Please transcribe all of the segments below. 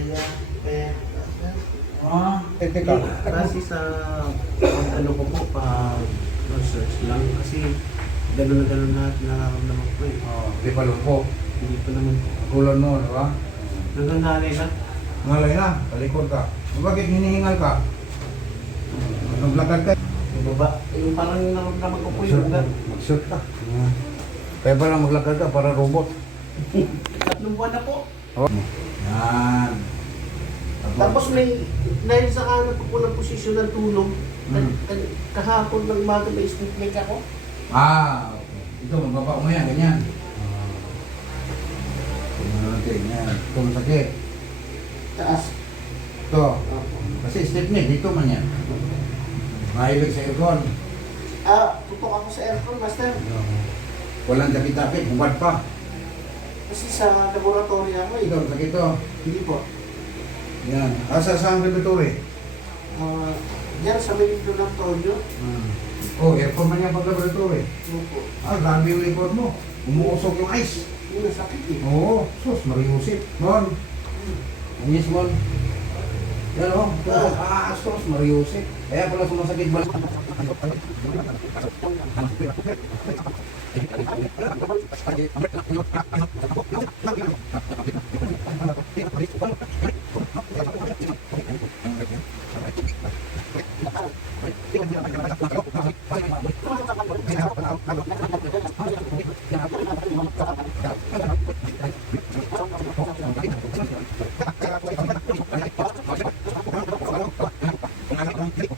Kaya, kaya, Ah, teka. kasi sa ano ko po, pa research lang. Kasi gano'n na gano'n na nararamdaman ko eh. Oh, di pa lumpo. Hindi pa naman po. Kulon mo, di ba? Nangangalay lang. Ngalay na, talikod ka. Bakit hinihingal ka? Naglakad ka? Yung baba, yung parang nararamdaman ko po yung ugat. Mag-shoot ka. Kaya pala maglakad ka para robot. Tatlong buwan na po. Oh. Yan. Tapos may, dahil sa kanan ko po ng posisyon ng tulong, kan- kahapon ng umaga may stiffneck ako. Ah, okay. Ito, magbaba mo yan, ganyan. Ah. Tingnan natin, yan. Ito masakit. Taas. Ito. Kasi stiffneck, dito man yan. Mahilig sa aircon. Ah, tutok ako sa aircon, master. Walang sakit-sakit, hubad pa. Kasi sa laboratory ako eh. Ito, sakit to. Hindi po. Yan. Asa saan laboratory? Ah, diyan sa may video ng Tonyo. Oh, aircon man yan pag laboratory. Ano po? Ah, grabe yung likod mo. Umuusok yung ice. Yun ang sakit eh. Oo, sus, mariusip. Mon. Unyis, Mon. Yan o. Ah, sus, mariusip. Kaya pala sumasakit ba?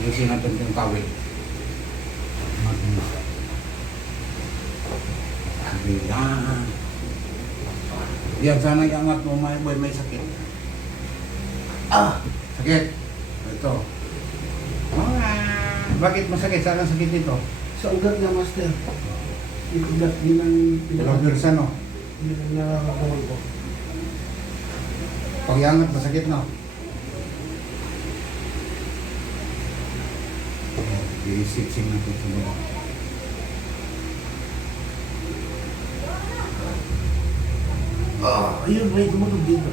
Ayusin natin yung kawin. Yan. Yan, sana iangat mo may, may, may sakit. Ah! Sakit. Ito. Ah, bakit masakit? Saan ang sakit dito? Sa ugat na, master. Yung ugat din ang Roger Sano. Yun ang nararamdaman ko. Pag iangat, masakit na. I-sitsing natin sa mga. Ah, ayun, may tumunog dito.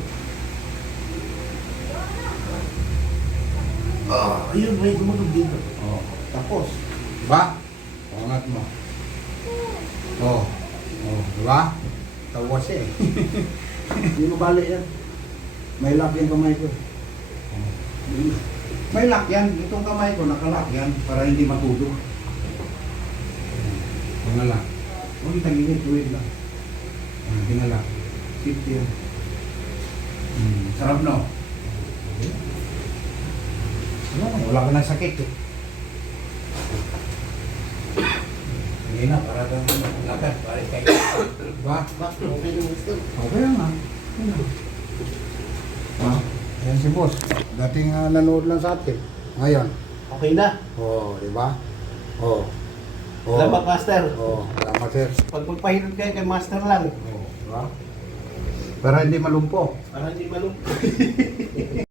Ah, ayun, may tumunog dito. Oh, tapos. Diba? Angat mo. Oh. Oh, diba? Tawas eh. Hindi mo bali yan. May lock yung kamay ko. Oh. May lock yan. Itong kamay ko, nakalock yan para hindi matulog. Mga lock. Huwag tagilid, tuwid lang. Ah, Dinala. Safety yan. Hmm, sarap no? Wala, wala ka ng sakit eh. Hindi na, para kang lakad, para kayo. Diba? Bakit? Okay naman, master. Okay lang ah. Yan si boss. Dating ah, nanood lang sa atin. Ngayon. Okay na. Oo, di ba? Oo. Oo. Salamat, Master. Oo, salamat sir. Pag magpahilot kayo kay Master lang. Oo, di ba? Para hindi malumpo. Para hindi malungkot.